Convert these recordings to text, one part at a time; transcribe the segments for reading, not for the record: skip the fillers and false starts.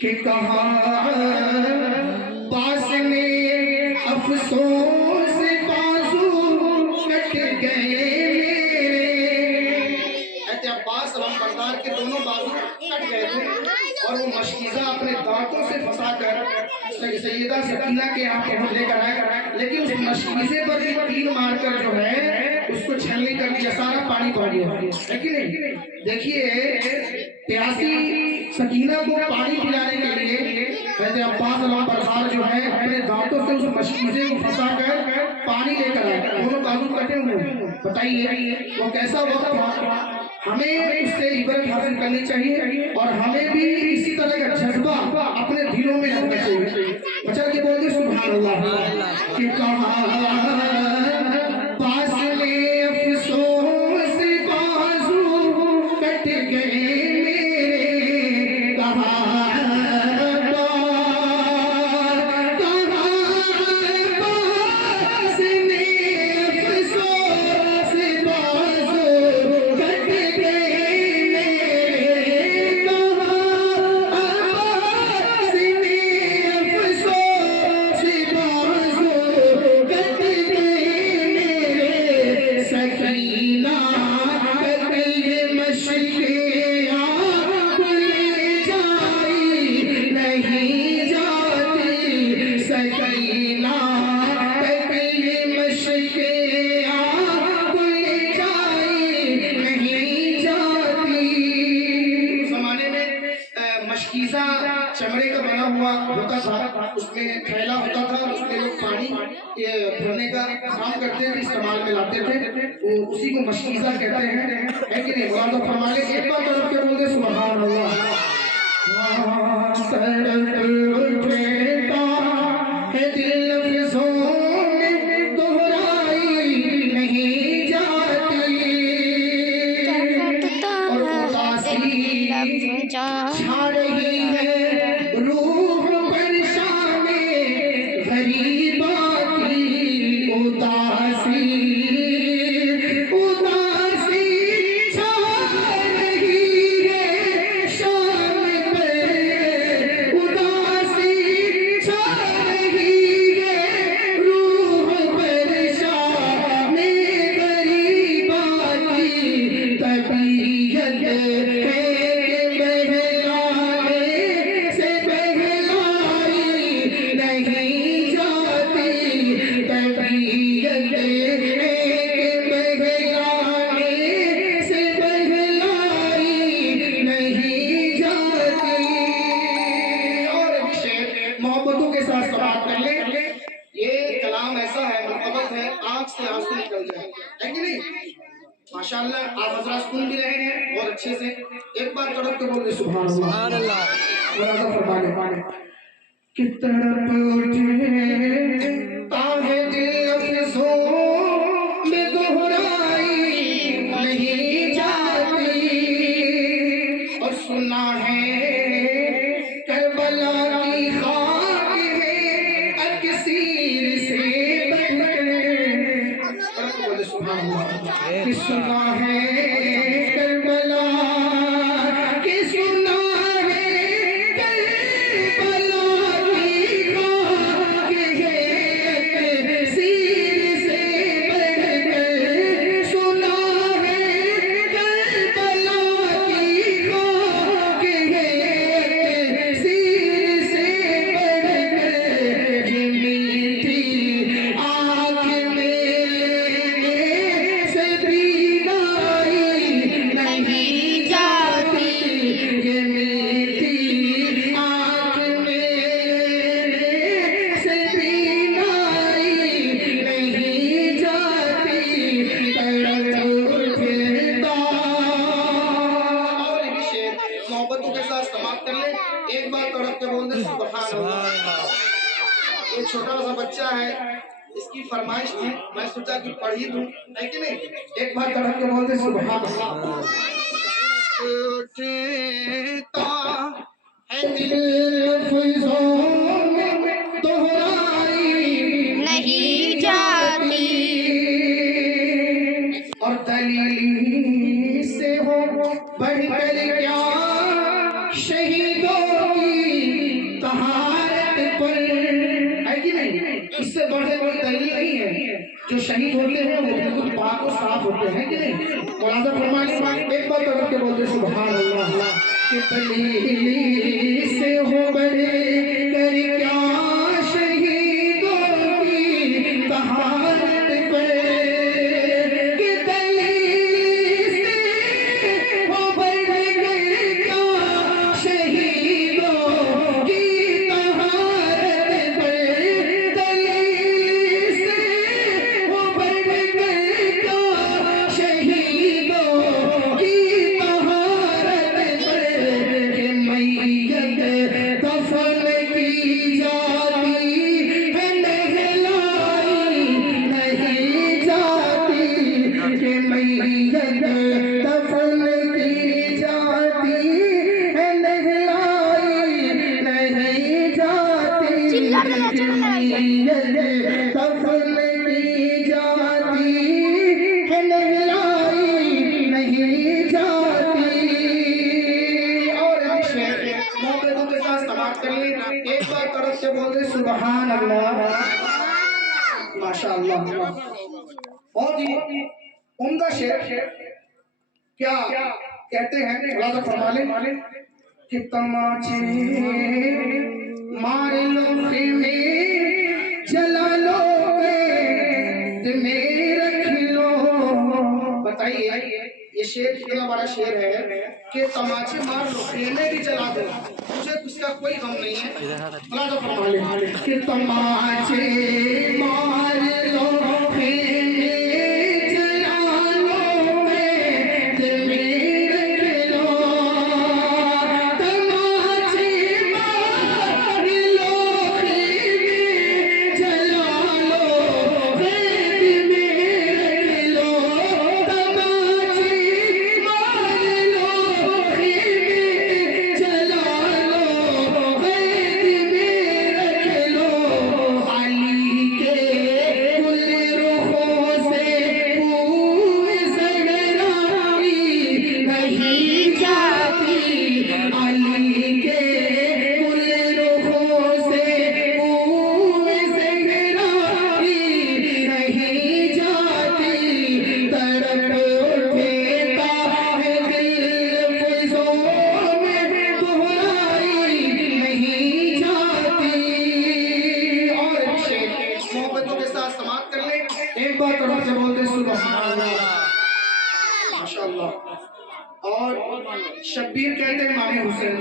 کہ کہاں پاس میں افسوس بازو کٹ گئے میرے عباس علمبردار کے دونوں بازو کٹ گئے تھے اور وہ مشکیزہ اپنے دانتوں سے پھنسا کر سیدہ سکینہ کے یہاں پہنچ لے کر آئے، لیکن اس مشکیزے پر بھی تیر مار کر جو ہے اس کو چھلنی کر دیا، سارا پانی پڑ گیا ہے کہ نہیں؟ دیکھیے پیاسی سکینہ کو پانی پلانے کے لیے حضرت عباس علمبردار جو ہے اپنے دانتوں سے اس مشکیزے کو پھنسا کر پانی لے کر آئے، دونوں بازو کٹے ہوئے۔ بتائیے وہ کیسا وقت تھا؟ ہمیں اس سے عبرت حاصل کرنی چاہیے اور ہمیں بھی اسی طرح کا جذبہ اپنے دلوں میں رکھنا چاہیے۔ بچہ کے بولتے سبحان اللہ کہ کہاں پاس میں افسوس بازو کٹ گئے میرے، کہاں پاس میں افسوس بازو کٹ گئے میرے، کہاں پاس میں افسوس بازو کٹ گئے میرے، سکینہ کئی مشقیں آپ لے جائی نہیں جاتی، سکینہ کئی مشقیں آپ لے جائی نہیں جاتی۔ اس زمانے میں مشکیزہ چمڑے کا بنا ہوا ہوتا تھا، اس میں تھیلا ہوتا تھا، اس میں لوگ پانی بھرنے کا کام کرتے تھے، استعمال میں لاتے تھے، اسی کو مشکیزہ کہتے ہیں، ہے کہ نہیں؟ مولانا فرما لے ایک بار طرف کے بولتے سبحان اللہ۔ تڑپ اٹھتا ہے دل لفظوں میں دہرائی نہیں جاتی، اور اداسی چھا رہی ہے روح پر شام غریبا کی، اداسی چھا رہی ہے شام پر، اداسی چھا رہی ہے روح پر شام غریبا کی، طبیعت ہے بہلانے سے بہلائی نہیں جاتی، طبیعت ہے بہلانے سے بہلائی نہیں جاتی۔ اور ایک شعر محبتوں کے ساتھ سماعت کر لیں، یہ کلام ایسا ہے مرتبط ہے آنکھ سے آنسو نکل جائے، ہے کہ نہیں؟ ماشاءاللہ آپ حضرات سن بھی رہے ہیں بہت اچھے سے، ایک بار تڑپ کے بولتے سبحان اللہ۔ مرادہ فرمانے کہ تڑپ اٹھے تاہے دل لفظوں میں دہرائی نہیں جاتی، اور سنا ہے کربلا کی خاک ہے اکسیر سے بڑھ کر، سبحان اللہ، کہ سنا ہے کربلا، کہ سنا ہے کربلا کی خاک ہے اکسیر چھوٹا سا بچہ ہے، اس کی فرمائش تھی، میں سوچا کہ پڑھ ہی دوں، ہے کہ نہیں؟ ایک بار تڑپ کے بولتے سبحان اللہ۔ اٹھتا ہے دل فضوں میں دہرائی نہیں جاتی، اور دلیل سے ہو بڑھ کر کیا شہیدوں کی طہارت پر، ہے کہ نہیں؟ اس سے بڑھ کے کوئی دلیل نہیں ہے، جو شہید ہوتے ہیں وہ بالکل پاک و صاف ہوتے ہیں کہ نہیں؟ مولانا فرمانے ایک بار تڑپ کے بولتے سبحان اللہ کہ دلیل سے ہو بڑھ کر کیا شہیدوں کی طہارت پر، کہ دلیل سے ہو بڑھ کر کیا شہیدوں کی طہارت پر، دلیل سے ہو بڑھ کر کیا شہیدوں کی طہارت پر، کہ میت دفن کی جاتی ہے نہلائی نہیں جاتی، کہ میت دفن کی جاتی ہے نہلائی نہیں جاتی، کہ میت دفن کی جاتی ہے نہلائی نہیں جاتی۔ اور محبتوں کے ساتھ سماعت کریے، ایک بار طرف سے بولتے سبحان اللہ، ماشاء اللہ۔ بہت ہی عمدہ شعر، کیا کہتے ہیں خلاصہ فرما لیں کہ تماچے مار لو خیمے جلا لو قید میں رکھ لو۔ بتائیے یہ شعر کتنا بڑا شعر ہے کہ تماچے مار لو خیمے بھی جلا دو، مجھے اس کا کوئی غم نہیں ہے۔ خلاصہ فرما لیں کہ تماچے مار لو خیمے جلا لو قید میں رکھ لو، تماچے مار لو خیمے جلا لو قید میں رکھ لو، تماچے مار لو خیمے جلا لو قید میں رکھ لو، علی کے گل رخوں سے بوئے زہرائی نہیں جاتی، علی کے گل رخوں سے بوئے زہرائی نہیں جاتی، تڑپ اٹھتا ہے دل فضوں میں دہرائی نہیں جاتی۔ اور محبتوں کے ساتھ سماعت کر لیں، ایک بار طرف سے بولتے سبحان اللہ، ماشاء اللہ۔ اور شبیر کہتے ہیں امام حسین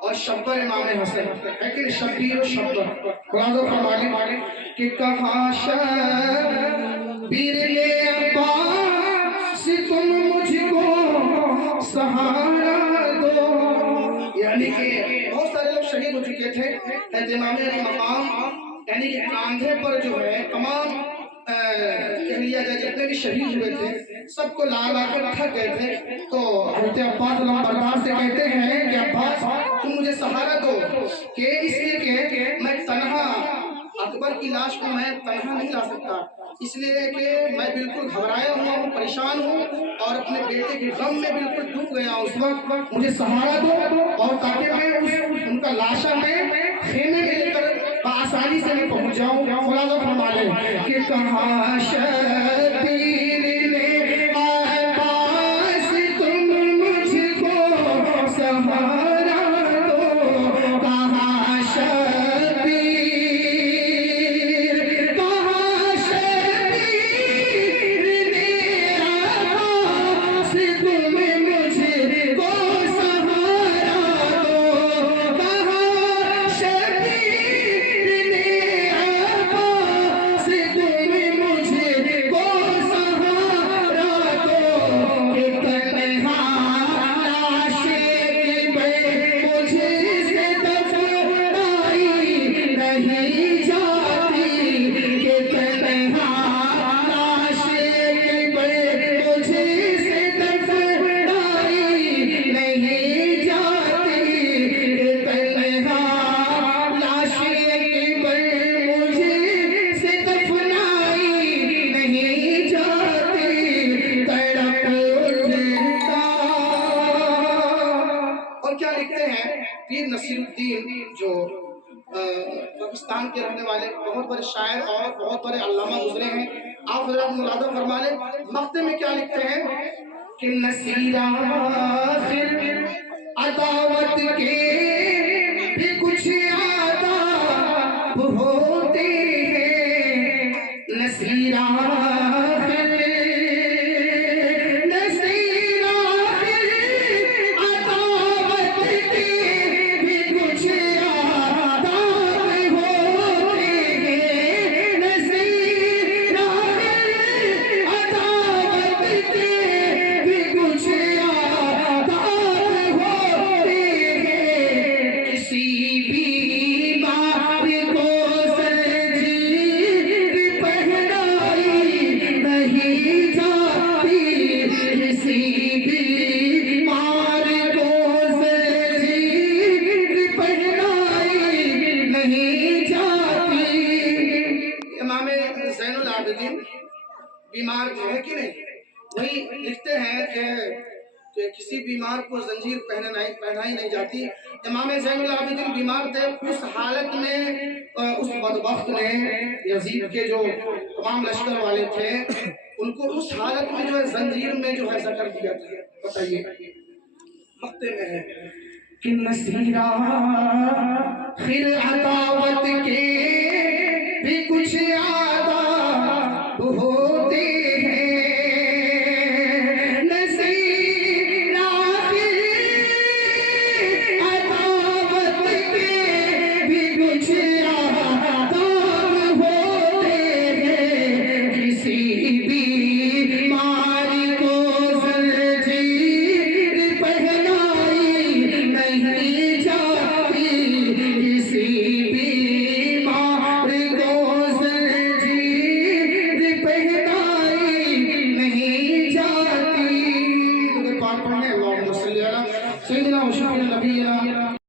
اور شبر امام حسین، ہے کہ شبیر و شبر۔ خلاصہ فرما لیں کہ کہاں شبیر نے عباس تم مجھ کو سہارا دو، یعنی کہ بہت سارے لوگ شہید ہو چکے تھے، حضرت امام علی مقام یعنی کہ کاندھے پر جو ہے تمام کہہ لیا جائے جتنے بھی شہید ہوئے تھے سب کو لا لا کر تھک گئے تھے، تو حضرت عباس علامہ بردار سے کہتے ہیں کہ عباس تم مجھے سہارا دو، کہ اس لیے کہ میں تنہا اکبر کی لاش کو میں تنہا نہیں لا سکتا، اس لیے کہ میں بالکل گھبرایا ہوا ہوں، پریشان ہوں اور اپنے بیٹے کے غم میں بالکل ڈوب گیا ہوں، اس وقت مجھے سہارا دو اور تاکہ میں ان کا لاشا میں خیمے میں لے کر بآسانی سے میں پہنچ جاؤں۔ خلاصہ فرما لیں کہ کہاں شبیر نے عباس تم مجھ کو سہارا دو، کہاں شبیر نے عباس تم مجھ کو سہارا دو، کہاں شبیر نے عباس تم مجھ کو سہارا کیا لکھتے ہیں پیر نصیر الدین جو پاکستان کے رہنے والے بہت بڑے شاعر اور بہت بڑے علامہ گزرے ہیں، آپ حضرات ملاحظہ فرما لیں، مقطع میں کیا لکھتے ہیں کہ نصیرہ پھر عداوت کے بھی کچھ آداب ہوتے ہیں، نصیرہ بیمار جو ہے کہ نہیں، وہی لکھتے ہیں کہ کسی بیمار کو زنجیر پہنائی نہیں جاتی۔ امام زین العابدین بیمار تھے، اس حالت میں اس بدبخت نے یزید کے جو تمام لشکر والے تھے ان کو اس حالت میں جو ہے زنجیر میں جو ہے ذکر دیا تھا۔ بتائیے مقطع میں ہے کہ نصیرہ پھر عداوت کے بھی کچھ آداب